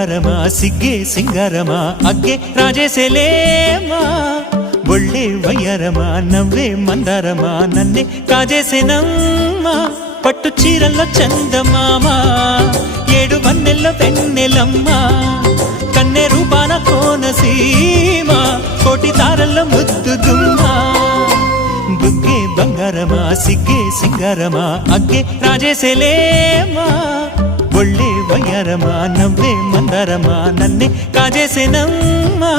బంగారమా సిగ్గే సింగారమా అగ్గే రాజేసేలేమా ఒళ్ళే వయ్యారమా నవ్వే మందారమా నన్నే కాజేసేనమ్మా పట్టు చీరల్లో చందమామా ఏడు వన్నెల్లో వెన్నెలమ్మా కన్నె రూపాన కోనసీమ కోటి తారల్లో ముద్దుదుమ్మా బుగ్గే బంగారమా సిగ్గే సింగారమా అగ్గే రాజేసేలేమా ఒళ్ళే వయ్యారమా నవ్వే మందారమా నన్నే కాజేసేనమ్మా